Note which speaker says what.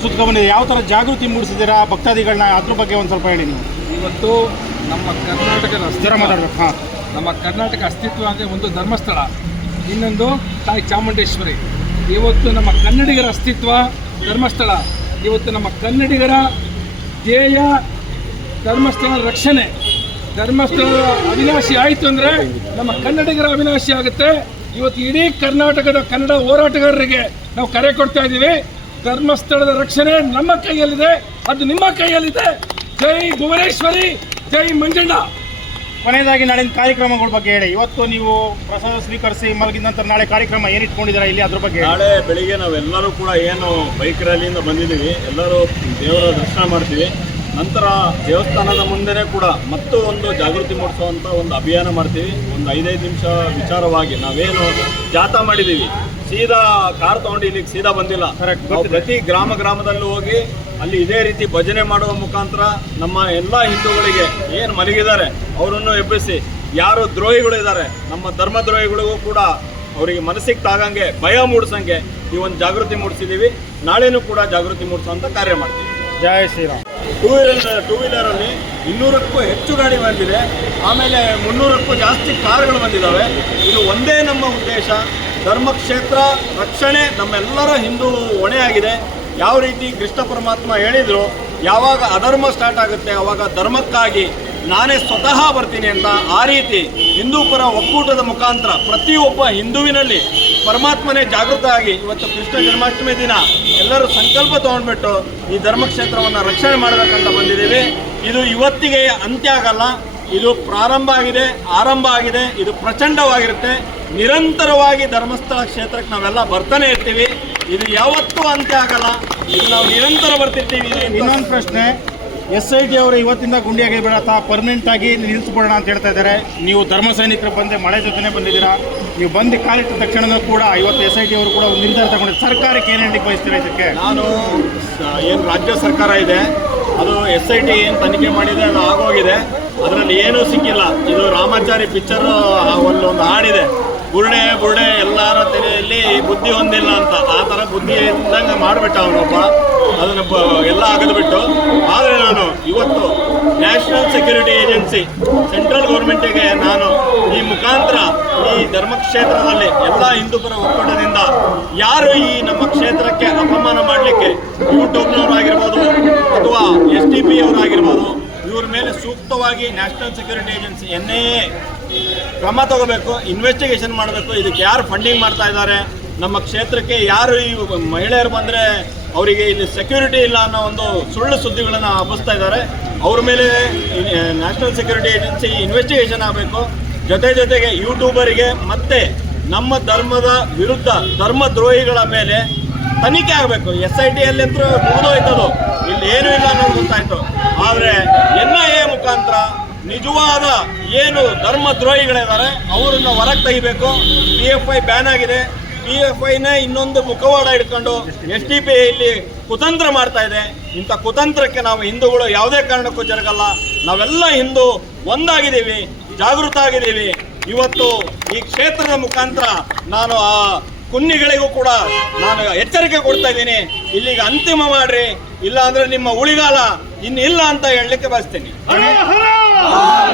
Speaker 1: ಸುತ್ಕೊಂಡ್ ಬಂದಿದೆ. ಯಾವ ಥರ ಜಾಗೃತಿ ಮೂಡಿಸಿದ್ದೀರಾ ಭಕ್ತಾದಿಗಳನ್ನ? ಅದ್ರ ಬಗ್ಗೆ ಒಂದು ಸ್ವಲ್ಪ ಹೇಳಿ ನೀವು.
Speaker 2: ಇವತ್ತು ನಮ್ಮ ಕರ್ನಾಟಕದ ಅಸ್ಥಿರ
Speaker 1: ಮಾತಾಡ್ಬೇಕು ಹಾಂ.
Speaker 2: ನಮ್ಮ ಕರ್ನಾಟಕ ಅಸ್ತಿತ್ವ ಅಂದರೆ ಒಂದು ಧರ್ಮಸ್ಥಳ ಇನ್ನೊಂದು ತಾಯಿ ಚಾಮುಂಡೇಶ್ವರಿ. ಇವತ್ತು ನಮ್ಮ ಕನ್ನಡಿಗರ ಅಸ್ತಿತ್ವ ಧರ್ಮಸ್ಥಳ. ಇವತ್ತು ನಮ್ಮ ಕನ್ನಡಿಗರ ಧ್ಯೇಯ ಧರ್ಮಸ್ಥಳ ರಕ್ಷಣೆ. ಧರ್ಮಸ್ಥಳದ ಅವಿನಾಶಿ ಆಯಿತು ಅಂದರೆ ನಮ್ಮ ಕನ್ನಡಿಗರ ಅವಿನಾಶಿ ಆಗುತ್ತೆ. ಇವತ್ತು ಇಡೀ ಕರ್ನಾಟಕದ ಕನ್ನಡ ಹೋರಾಟಗಾರರಿಗೆ ನಾವು ಕರೆ ಕೊಡ್ತಾ ಇದ್ದೀವಿ. ಧರ್ಮಸ್ಥಳದ ರಕ್ಷಣೆ ನಮ್ಮ ಕೈಯಲ್ಲಿದೆ ಅದು ನಿಮ್ಮ ಕೈಯಲ್ಲಿದೆ. ಜೈ ಭುವನೇಶ್ವರಿ ಜೈ ಮಂಜಣ್ಣ.
Speaker 1: ಕೊನೆಯದಾಗಿ ನಾಳಿನ ಕಾರ್ಯಕ್ರಮಗಳ ಬಗ್ಗೆ ಹೇಳಿ. ಇವತ್ತು ನೀವು ಪ್ರಸಾದ ಸ್ವೀಕರಿಸಿ ಮಲಗಿದ ನಂತರ ನಾಳೆ ಕಾರ್ಯಕ್ರಮ ಏನು ಇಟ್ಕೊಂಡಿದ್ದೀರಾ ಇಲ್ಲಿ ಅದ್ರ ಬಗ್ಗೆ
Speaker 3: ನಾಳೆ ಬೆಳಿಗ್ಗೆ ನಾವೆಲ್ಲರೂ ಕೂಡ ಏನು ಬೈಕ್ ರ್ಯಾಲಿಯಿಂದ ಬಂದಿದ್ದೀವಿ. ಎಲ್ಲರೂ ದೇವರ ದರ್ಶನ ಮಾಡ್ತೀವಿ. ನಂತರ ದೇವಸ್ಥಾನದ ಮುಂದೆನೇ ಕೂಡ ಮತ್ತು ಒಂದು ಜಾಗೃತಿ ಮೂಡಿಸುವಂಥ ಒಂದು ಅಭಿಯಾನ ಮಾಡ್ತೀವಿ. ಒಂದು ಐದೈದು ನಿಮಿಷ ವಿಚಾರವಾಗಿ ನಾವೇನು ಜಾಥಾ ಮಾಡಿದ್ದೀವಿ. ಸೀದಾ ಕಾರ್ ತಗೊಂಡು ಇಲ್ಲಿಗೆ ಸೀದಾ ಬಂದಿಲ್ಲ. ಪ್ರತಿ ಗ್ರಾಮ ಗ್ರಾಮದಲ್ಲೂ ಹೋಗಿ ಅಲ್ಲಿ ಇದೇ ರೀತಿ ಭಜನೆ ಮಾಡುವ ಮುಖಾಂತರ ನಮ್ಮ ಎಲ್ಲ ಹಿಂದೂಗಳಿಗೆ ಏನು ಮಲಗಿದ್ದಾರೆ ಅವರನ್ನು ಎಬ್ಬಿಸಿ ಯಾರು ದ್ರೋಹಿಗಳು ಇದ್ದಾರೆ ನಮ್ಮ ಧರ್ಮ ದ್ರೋಹಿಗಳಿಗೂ ಕೂಡ ಅವರಿಗೆ ಮನಸ್ಸಿಗೆ ತಾಗಂಗೆ ಭಯ ಮೂಡಿಸಂಗೆ ಈ ಒಂದು ಜಾಗೃತಿ ಮೂಡಿಸಿದ್ದೀವಿ. ನಾಳೆನೂ ಕೂಡ ಜಾಗೃತಿ ಮೂಡಿಸುವಂಥ ಕಾರ್ಯ ಮಾಡ್ತೀವಿ.
Speaker 1: ಜಯ ಶ್ರೀರಾಮ್.
Speaker 3: ಟೂ ವೀಲರ್ ಟೂ ವೀಲರಲ್ಲಿ ಇನ್ನೂರಕ್ಕೂ ಹೆಚ್ಚು ಗಾಡಿ ಬಂದಿದೆ. ಆಮೇಲೆ ಮುನ್ನೂರಕ್ಕೂ ಜಾಸ್ತಿ ಕಾರ್ಗಳು ಬಂದಿದ್ದಾವೆ. ಇದು ಒಂದೇ ನಮ್ಮ ಉದ್ದೇಶ. ಧರ್ಮಕ್ಷೇತ್ರ ರಕ್ಷಣೆ ನಮ್ಮೆಲ್ಲರ ಹಿಂದೂ ಹೊಣೆಯಾಗಿದೆ. ಯಾವ ರೀತಿ ಕೃಷ್ಣ ಪರಮಾತ್ಮ ಹೇಳಿದರು, ಯಾವಾಗ ಅಧರ್ಮ ಸ್ಟಾರ್ಟ್ ಆಗುತ್ತೆ ಆವಾಗ ಧರ್ಮಕ್ಕಾಗಿ ನಾನೇ ಸ್ವತಃ ಬರ್ತೀನಿ ಅಂತ ಆ ರೀತಿ ಹಿಂದೂ ಪರ ಒಕ್ಕೂಟದ ಮುಖಾಂತರ ಪ್ರತಿಯೊಬ್ಬ ಹಿಂದುವಿನಲ್ಲಿ ಪರಮಾತ್ಮನೇ ಜಾಗೃತ ಆಗಿ ಇವತ್ತು ಕೃಷ್ಣ ಜನ್ಮಾಷ್ಟಮಿ ದಿನ ಎಲ್ಲರೂ ಸಂಕಲ್ಪ ತಗೊಂಡ್ಬಿಟ್ಟು ಈ ಧರ್ಮಕ್ಷೇತ್ರವನ್ನು ರಕ್ಷಣೆ ಮಾಡಬೇಕಂತ ಬಂದಿದ್ದೀವಿ. ಇದು ಇವತ್ತಿಗೆ ಅಂತ್ಯ ಆಗಲ್ಲ. ಇದು ಪ್ರಾರಂಭ ಆಗಿದೆ, ಆರಂಭ ಆಗಿದೆ. ಇದು ಪ್ರಚಂಡವಾಗಿರುತ್ತೆ. ನಿರಂತರವಾಗಿ ಧರ್ಮಸ್ಥಳ ಕ್ಷೇತ್ರಕ್ಕೆ ನಾವೆಲ್ಲ ಬರ್ತಾನೆ ಇರ್ತೀವಿ. ಇದು ಯಾವತ್ತೂ ಅಂತ್ಯ ಆಗಲ್ಲ. ಇದು ನಾವು ನಿರಂತರ ಬರ್ತಿರ್ತೀವಿ.
Speaker 1: ಇನ್ನೊಂದು ಪ್ರಶ್ನೆ ಎಸ್ ಐ ಟಿ ಅವರು ಇವತ್ತಿಂದ ಗುಂಡಿಯಾಗಿ ತಾ ಪರ್ಮನೆಂಟ್ ಆಗಿ ನಿಲ್ಲಿಸ್ಬಿಡೋಣ ಅಂತ ಹೇಳ್ತಾ ಇದ್ದಾರೆ. ನೀವು ಧರ್ಮ ಸೈನಿಕರು ಬಂದೆ ಮಳೆ ಜೊತೆನೇ ಬಂದಿದ್ದೀರಾ? ನೀವು ಬಂದು ಕಾಲಿಟ್ಟ ತಕ್ಷಣ ಕೂಡ ಇವತ್ತು ಎಸ್ ಐ ಟಿ ಅವರು ಕೂಡ ಒಂದು ನಿರ್ಧಾರ ತಗೊಂಡಿದ್ದು ಸರ್ಕಾರಕ್ಕೆ ಏನು ಹೇಳಿ ಬಯಸ್ತೀರಾ ಇದಕ್ಕೆ?
Speaker 3: ನಾನು ಏನು ರಾಜ್ಯ ಸರ್ಕಾರ ಇದೆ. ಅದು ಎಸ್ ಐ ಟಿ ಏನು ತನಿಖೆ ಮಾಡಿದೆ ಅದು ಆಗೋಗಿದೆ. ಅದರಲ್ಲಿ ಏನೂ ಸಿಕ್ಕಿಲ್ಲ. ಇದು ರಾಮಾಚಾರಿ ಪಿಕ್ಚರ್ ಒಂದು ಒಂದು ಹಾಡಿದೆ. ಬುರುಡೆ ಬುರ್ಡೆ ಎಲ್ಲರ ತೆರೆಯಲ್ಲಿ ಬುದ್ಧಿ ಹೊಂದಿಲ್ಲ ಅಂತ ಆ ಥರ ಬುದ್ಧಿ ಇದ್ದಂಗೆ ಮಾಡಿಬಿಟ್ಟ ಅವನೊಬ್ಬ ಅದನ್ನು ಎಲ್ಲ ಅಗದ್ಬಿಟ್ಟು. ಆದರೆ ನಾನು ಇವತ್ತು ನ್ಯಾಷನಲ್ ಸೆಕ್ಯೂರಿಟಿ ಏಜೆನ್ಸಿ ಸೆಂಟ್ರಲ್ ಗೌರ್ಮೆಂಟಿಗೆ ನಾನು ಈ ಮುಖಾಂತರ ಈ ಧರ್ಮಕ್ಷೇತ್ರದಲ್ಲಿ ಎಲ್ಲ ಹಿಂದೂಪರ ಒಕ್ಕೂಟದಿಂದ ಯಾರು ಈ ನಮ್ಮ ಕ್ಷೇತ್ರಕ್ಕೆ ಅಪಮಾನ ಮಾಡಲಿಕ್ಕೆ ಯೂಟ್ಯೂಬ್ನವರಾಗಿರ್ಬೋದು ಅಥವಾ ಎಸ್ ಡಿ ಪಿ ಅವರಾಗಿರ್ಬೋದು ಇವ್ರ ಮೇಲೆ ಸೂಕ್ತವಾಗಿ national security agency N A ಕ್ರಮ ತಗೋಬೇಕು ಇನ್ವೆಸ್ಟಿಗೇಷನ್ ಮಾಡಬೇಕು, ಇದಕ್ಕೆ ಯಾರು ಫಂಡಿಂಗ್ ಮಾಡ್ತಾ ಇದ್ದಾರೆ, ನಮ್ಮ ಕ್ಷೇತ್ರಕ್ಕೆ ಯಾರು ಈ ಮಹಿಳೆಯರು ಬಂದರೆ ಅವರಿಗೆ ಇಲ್ಲಿ ಸೆಕ್ಯೂರಿಟಿ ಇಲ್ಲ ಅನ್ನೋ ಒಂದು ಸುಳ್ಳು ಸುದ್ದಿಗಳನ್ನು ಹಬ್ಬಿಸ್ತಾ ಇದ್ದಾರೆ. ಅವ್ರ ಮೇಲೆ ನ್ಯಾಷನಲ್ ಸೆಕ್ಯೂರಿಟಿ ಏಜೆನ್ಸಿ ಇನ್ವೆಸ್ಟಿಗೇಷನ್ ಆಗಬೇಕು. ಜೊತೆ ಜೊತೆಗೆ ಯೂಟ್ಯೂಬರಿಗೆ ಮತ್ತೆ ನಮ್ಮ ಧರ್ಮದ ವಿರುದ್ಧ ಧರ್ಮ ದ್ರೋಹಿಗಳ ಮೇಲೆ ತನಿಖೆ ಆಗಬೇಕು. ಎಸ್ ಐ ಟಿ ಅಲ್ಲಿ ಅಂತೂ ಮುಗಿದೋಯ್ತದು. ಇಲ್ಲಿ ಏನೂ ಇಲ್ಲ ಅನ್ನೋದು ಗೊತ್ತಾಯಿತು. ಆದರೆ ಎನ್ ಐ ಎ ಮುಖಾಂತರ ನಿಜವಾದ ಏನು ಧರ್ಮ ದ್ರೋಹಿಗಳಿದ್ದಾರೆ ಅವರನ್ನ ಹೊರಗೆ ತೆಗಿಬೇಕು. ಪಿ ಎಫ್ ಐ ಬ್ಯಾನ್ ಆಗಿದೆ. ಪಿ ಎಫ್ ಐನೇ ಇನ್ನೊಂದು ಮುಖವಾಡ ಇಟ್ಕೊಂಡು ಎಸ್ ಟಿ ಪಿ ಇಲ್ಲಿ ಕುತಂತ್ರ ಮಾಡ್ತಾ ಇದೆ. ಇಂಥ ಕುತಂತ್ರಕ್ಕೆ ನಾವು ಹಿಂದೂಗಳು ಯಾವುದೇ ಕಾರಣಕ್ಕೂ ಜರುಗಲ್ಲ. ನಾವೆಲ್ಲ ಹಿಂದೂ ಒಂದಾಗಿದ್ದೀವಿ, ಜಾಗೃತ ಆಗಿದ್ದೀವಿ. ಇವತ್ತು ಈ ಕ್ಷೇತ್ರದ ಮುಖಾಂತರ ನಾನು ಆ ಕುನ್ನಿಗಳಿಗೂ ಕೂಡ ನಾನು ಎಚ್ಚರಿಕೆ ಕೊಡ್ತಾ ಇದ್ದೀನಿ. ಇಲ್ಲಿಗೆ ಅಂತಿಮ ಮಾಡ್ರಿ. ಇಲ್ಲ ಅಂದ್ರೆ ನಿಮ್ಮ ಉಳಿಗಾಲ ಇನ್ನಿಲ್ಲ ಅಂತ ಹೇಳಲಿಕ್ಕೆ ಬಯಸ್ತೀನಿ. Amen.